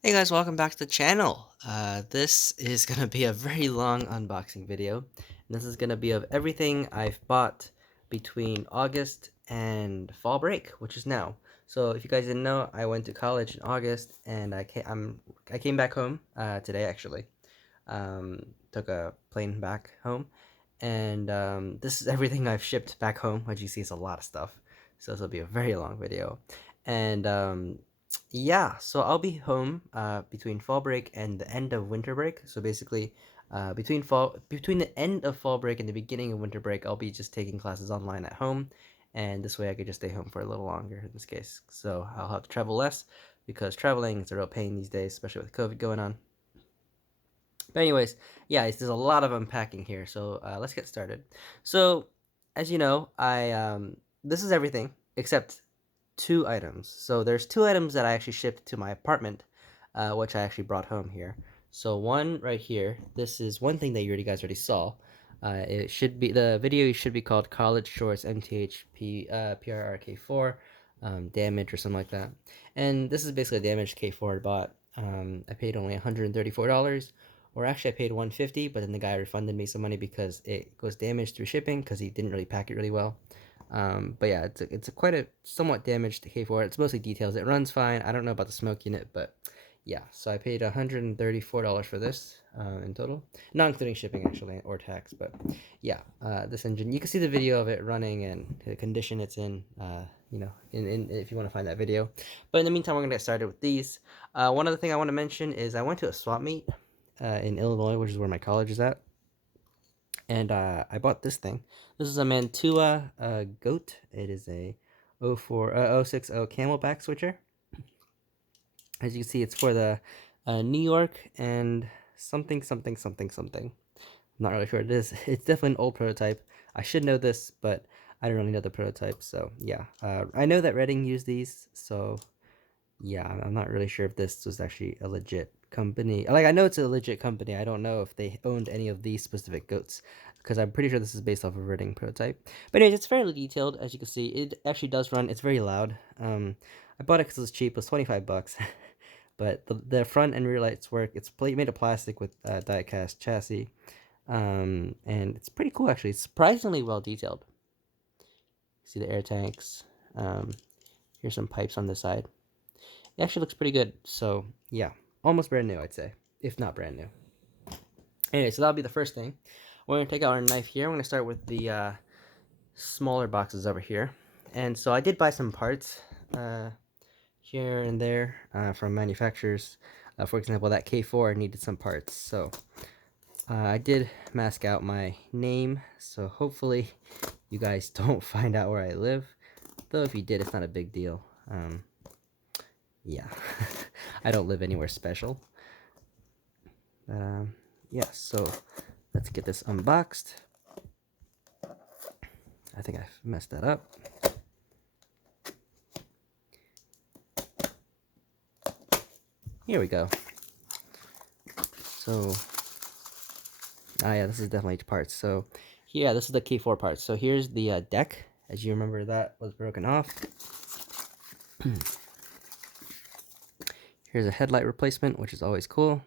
Hey guys, welcome back to the channel. This is gonna be a very long unboxing video. And this is gonna be of everything I've bought between August and fall break, which is now. So if you guys didn't know, I went to college in August, and I came back home today actually. Took a plane back home, and this is everything I've shipped back home. As you see, it's a lot of stuff, so this will be a very long video. And yeah, so I'll be home between fall break and the end of winter break. So basically, between the end of fall break and the beginning of winter break, I'll be just taking classes online at home, and this way I could just stay home for a little longer in this case. So I'll have to travel less because traveling is a real pain these days, especially with COVID going on. But anyways, yeah, there's a lot of unpacking here, so let's get started. So, as you know, I this is everything except two items. So there's two items that I actually shipped to my apartment, which I actually brought home here. So one right here, this is one thing that you guys already saw. It should be the video should be called College Shorts MTHP PRRK4 damage or something like that. And this is basically a damaged K4 I bought. I paid only $134, or actually I paid 150, but then the guy refunded me some money because it was damaged through shipping because he didn't really pack it really well. But yeah, it's a quite a somewhat damaged K4. It's mostly details. It runs fine. I don't know about the smoke unit, but yeah. So I paid $134 for this in total, not including shipping actually or tax. But yeah, this engine. You can see the video of it running and the condition it's in. In if you want to find that video. But in the meantime, we're gonna get started with these. One other thing I want to mention is I went to a swap meet in Illinois, which is where my college is at, and I bought this thing. This is a Mantua goat. It is a 060 Camelback switcher. As you can see, it's for the New York and something something something something. I'm not really sure what it is. It's definitely an old prototype. I should know this, but I don't really know the prototype. So yeah, I know that Reading used these, so yeah, I'm not really sure if this was actually a legit company. Like, I know it's a legit company. I don't know if they owned any of these specific goats, because I'm pretty sure this is based off of a Reading prototype. But anyways, it's fairly detailed, as you can see. It actually does run. It's very loud. I bought it because it was cheap. It was 25 bucks. But the front and rear lights work. It's made of plastic with die-cast chassis. And it's pretty cool, actually. It's surprisingly well detailed. See the air tanks. Here's some pipes on this side. It actually looks pretty good. So yeah, almost brand new, I'd say, if not brand new. Anyway, so that'll be the first thing. We're gonna take out our knife here. I'm gonna start with the smaller boxes over here. And so I did buy some parts here and there from manufacturers. For example, that K4 needed some parts, so I did mask out my name. So hopefully you guys don't find out where I live. Though if you did, it's not a big deal. Yeah, I don't live anywhere special. Yeah, so let's get this unboxed. I think I messed that up. Here we go. So, yeah, this is definitely parts. So, yeah, this is the K4 parts. So here's the deck. As you remember, that was broken off. Here's a headlight replacement, which is always cool.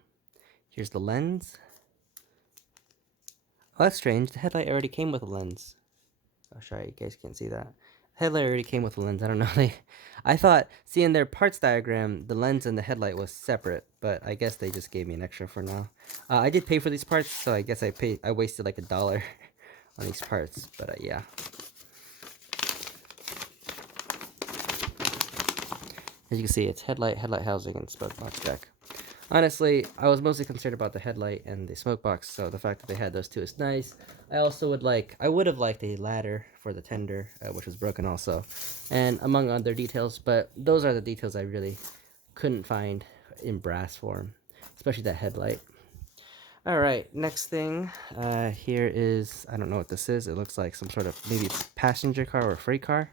Here's the lens. Oh, that's strange. The headlight already came with a lens. Oh, sorry, you guys can't see that. Headlight already came with a lens. I don't know. I thought, seeing their parts diagram, the lens and the headlight was separate, but I guess they just gave me an extra for now. I did pay for these parts, so I guess I wasted like $1 on these parts, but yeah. As you can see, it's headlight housing, and smoke box jack. Honestly, I was mostly concerned about the headlight and the smoke box, so the fact that they had those two is nice. I would have liked a ladder for the tender, which was broken also, and among other details, but those are the details I really couldn't find in brass form, especially that headlight. Alright, next thing, here is, I don't know what this is. It looks like some sort of, maybe it's passenger car or freight car.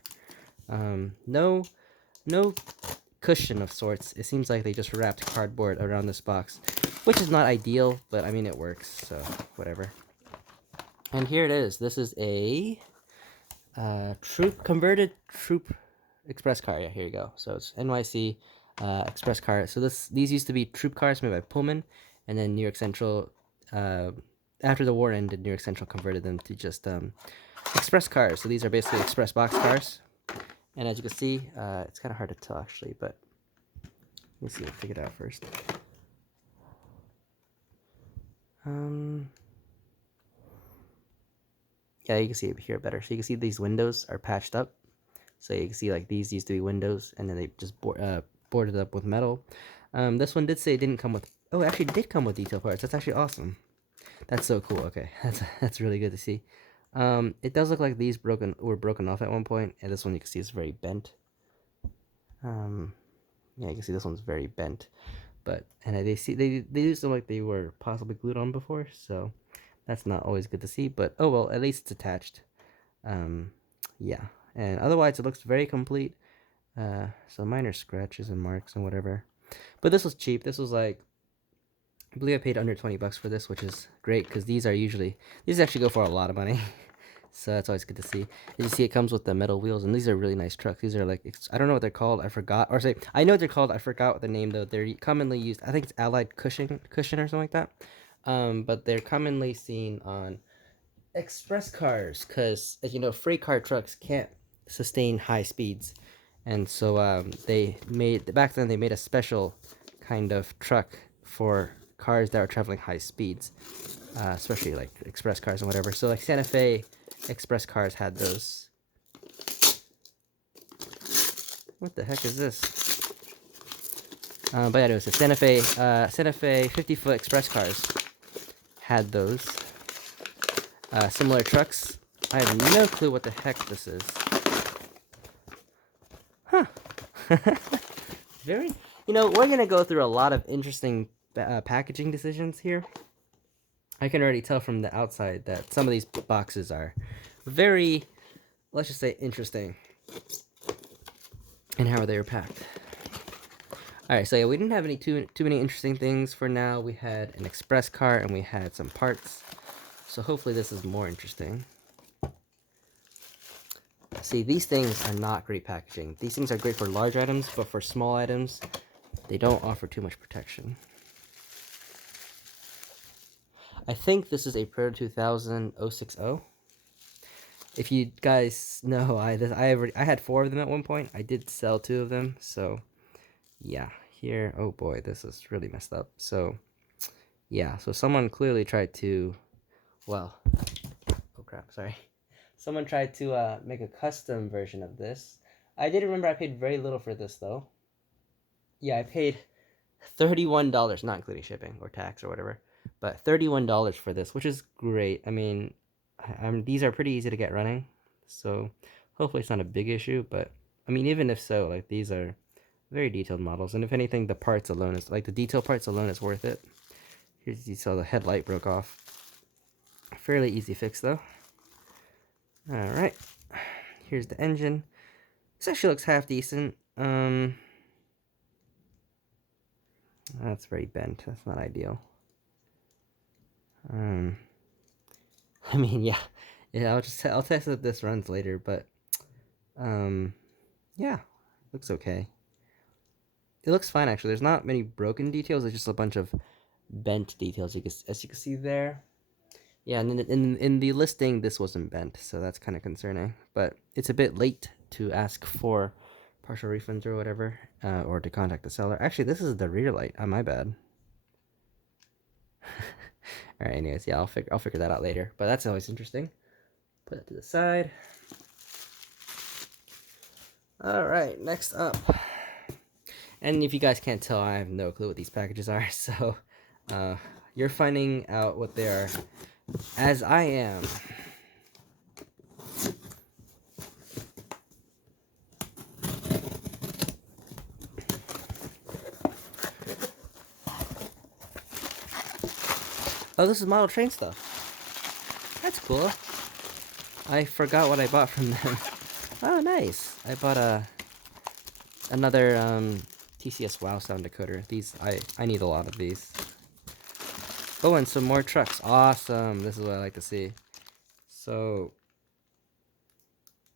No cushion of sorts. It seems like they just wrapped cardboard around this box, which is not ideal, but I mean it works, so whatever. And here it is. This is a converted troop express car. Yeah, here you go. So it's NYC express cars. So these used to be troop cars made by Pullman, and then New York Central. After the war ended, New York Central converted them to just express cars. So these are basically express box cars. And as you can see, it's kind of hard to tell actually, but let me see. I'll figure it out first. Yeah, you can see it here better. So you can see these windows are patched up. So you can see like these used to be windows, and then they just boarded up with metal. This one did say it didn't come with. Oh, it actually did come with detail parts. That's actually awesome. That's so cool. Okay, that's really good to see. It does look like these were broken off at one point, and this one you can see is very bent. Yeah, you can see this one's very bent, but they do seem like they were possibly glued on before, so that's not always good to see. But oh well, at least it's attached. Yeah, and otherwise it looks very complete. So minor scratches and marks and whatever, but this was cheap. This was like, I believe I paid under 20 bucks for this, which is great because these actually go for a lot of money. So that's always good to see. As you see, it comes with the metal wheels, and these are really nice trucks. These are like, I don't know what they're called. I forgot. Or say, I know what they're called. I forgot what the name though. They're commonly used. I think it's Allied cushion or something like that. But they're commonly seen on express cars because, as you know, freight car trucks can't sustain high speeds, and so back then they made a special kind of truck for cars that are traveling high speeds, especially like express cars and whatever. So like Santa Fe express cars had those. What the heck is this? But anyways, the Santa Fe 50-foot express cars had those. Similar trucks. I have no clue what the heck this is. Huh. Very. We're gonna go through a lot of interesting packaging decisions here. I can already tell from the outside that some of these boxes are very, let's just say, interesting in how they were packed. Alright, so yeah, we didn't have too many interesting things for now. We had an express car and we had some parts. So hopefully this is more interesting. See, these things are not great packaging. These things are great for large items, but for small items, they don't offer too much protection. I think this is a Proto 2000 060. If you guys know, I had 4 of them at one point. I did sell 2 of them, so yeah. Here, oh boy, this is really messed up. So yeah, so someone clearly tried to, well, oh crap, sorry. Someone tried to make a custom version of this. I did remember I paid very little for this though. Yeah, I paid $31, not including shipping or tax or whatever, but $31 for this, which is great. I mean, these are pretty easy to get running, so hopefully it's not a big issue. But I mean, even if so, like, these are very detailed models, and if anything, the parts alone is like the detail parts alone is worth it. Here's you saw the headlight broke off. Fairly easy fix though. All right, here's the engine. This actually looks half decent. That's very bent. That's not ideal. I mean, yeah, I'll test if this runs later, but yeah, looks okay. It looks fine actually. There's not many broken details. There's just a bunch of bent details. As you can see there. Yeah, and in the listing, this wasn't bent, so that's kind of concerning. But it's a bit late to ask for partial refunds or whatever, or to contact the seller. Actually, this is the rear light. Oh, my bad. All right. Anyways, yeah, I'll figure that out later. But that's always interesting. Put that to the side. All right. Next up, and if you guys can't tell, I have no clue what these packages are. So, you're finding out what they are as I am. Oh, this is model train stuff. That's cool. I forgot what I bought from them. Oh, nice. I bought another TCS WoW sound decoder. These I need a lot of these. Oh, and some more trucks. Awesome. This is what I like to see. So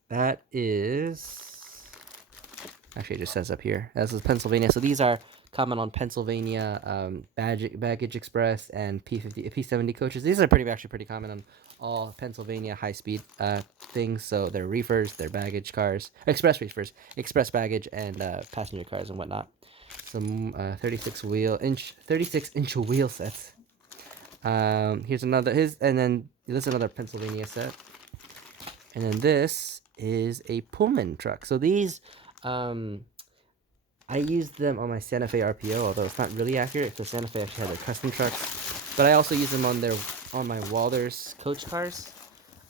that is Actually, it just says up here. This is Pennsylvania. So these are common on Pennsylvania Baggage Express and P50, P70 coaches. These are actually pretty common on all Pennsylvania high-speed things. So they're reefers, they're baggage cars, express reefers, express baggage, and passenger cars and whatnot. Some 36-inch wheel sets. Here's another and then this is another Pennsylvania set. And then this is a Pullman truck. So these, I used them on my Santa Fe RPO, although it's not really accurate because Santa Fe actually had their custom trucks. But I also use them on my Walters coach cars.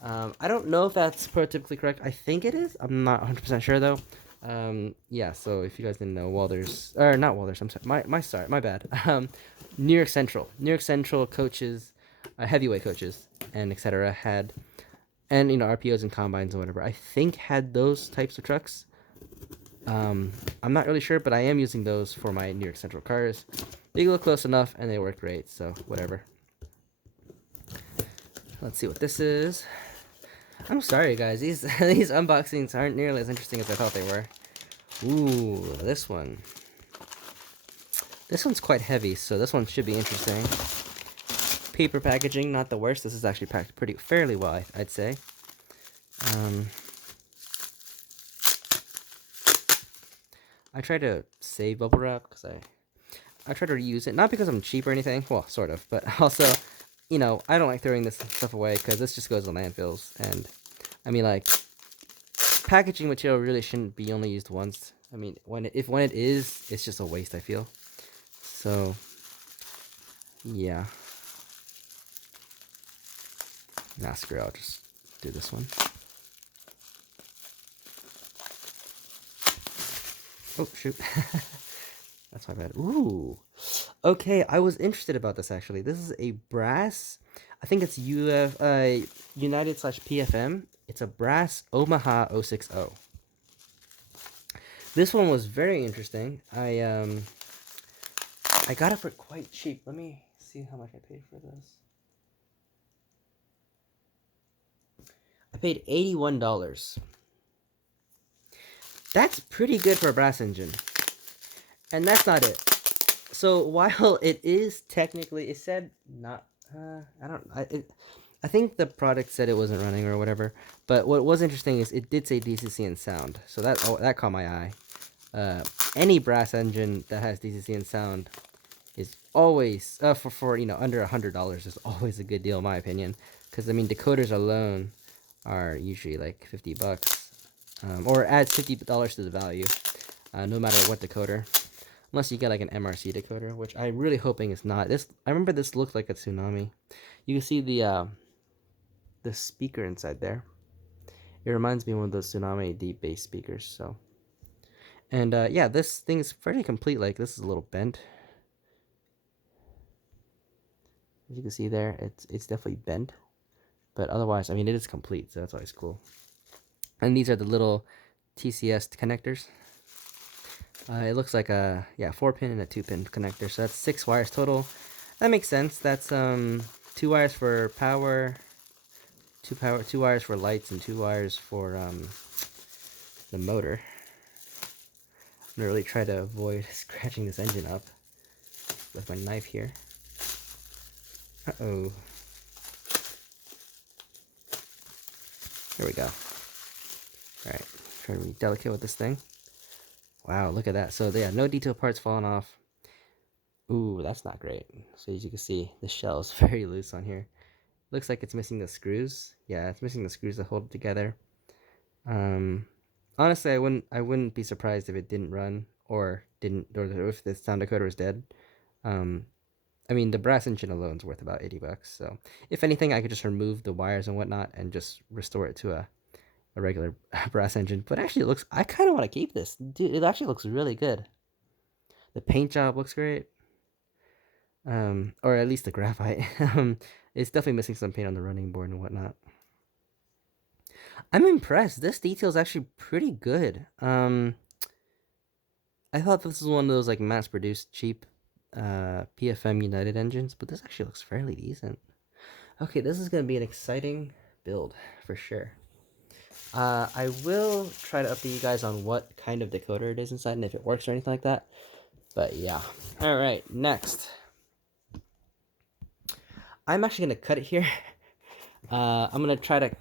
I don't know if that's prototypically correct. I think it is. I'm not 100% sure though. Yeah. So if you guys didn't know, Walters or not Walters, I'm sorry. My bad. New York Central coaches, heavyweight coaches, and etc. had, and RPOs and combines and whatever. I think had those types of trucks. I'm not really sure, but I am using those for my New York Central cars. They look close enough, and they work great, so whatever. Let's see what this is. I'm sorry, guys. These these unboxings aren't nearly as interesting as I thought they were. Ooh, this one. This one's quite heavy, so this one should be interesting. Paper packaging, not the worst. This is actually packed fairly well, I'd say. I try to save bubble wrap because I try to reuse it, not because I'm cheap or anything. Well, sort of, but also, I don't like throwing this stuff away because this just goes to landfills. And I mean, like, packaging material really shouldn't be only used once. I mean, when it is, it's just a waste, I feel. So, yeah. Nah, screw it, I'll just do this one. Oh, shoot. That's my bad. Ooh. Okay, I was interested about this, actually. This is a brass, I think it's United / PFM. It's a brass Omaha 060. This one was very interesting. I got it for quite cheap. Let me see how much I paid for this. I paid $81. That's pretty good for a brass engine. And that's not it. So while it is technically, it said not, I think the product said it wasn't running or whatever. But what was interesting is it did say DCC and sound. So that caught my eye. Any brass engine that has DCC and sound is always for under $100 is always a good deal in my opinion. Because I mean decoders alone are usually like $50, or adds $50 to the value, no matter what decoder. Unless you get like an MRC decoder, which I'm really hoping is not. I remember this looked like a Tsunami. You can see the speaker inside there. It reminds me of one of those Tsunami deep bass speakers. So, and yeah, this thing is fairly complete. Like this is a little bent. As you can see there, it's definitely bent. But otherwise, I mean, it is complete, so that's always cool. And these are the little TCS connectors. It looks like a 4-pin and a 2-pin connector, so that's 6 wires total. That makes sense. That's 2 wires for power, 2 wires for lights, and 2 wires for the motor. I'm gonna really try to avoid scratching this engine up with my knife here. Uh-oh. There we go. Alright, try to be delicate with this thing. Wow, look at that. So yeah, no detail parts falling off. Ooh, that's not great. So as you can see, the shell is very loose on here. Looks like it's missing the screws. Yeah, it's missing the screws that hold it together. Honestly, I wouldn't be surprised if it didn't run or if the sound decoder was dead. I mean, the brass engine alone is worth about $80. So if anything, I could just remove the wires and whatnot and just restore it to a regular brass engine. But actually, I kind of want to keep this. Dude, it actually looks really good. The paint job looks great. Or at least the graphite. It's definitely missing some paint on the running board and whatnot. I'm impressed. This detail is actually pretty good. I thought this was one of those like mass-produced cheap PFM United engines, but this actually looks fairly decent. Okay, this is gonna be an exciting build for sure. I will try to update you guys on what kind of decoder it is inside and if it works or anything like that. But yeah. Alright, next. I'm actually going to cut it here. I'm going to try to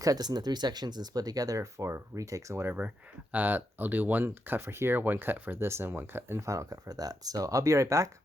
cut this into 3 sections and split together for retakes and whatever. I'll do one cut for here, one cut for this, and one cut and final cut for that. So I'll be right back.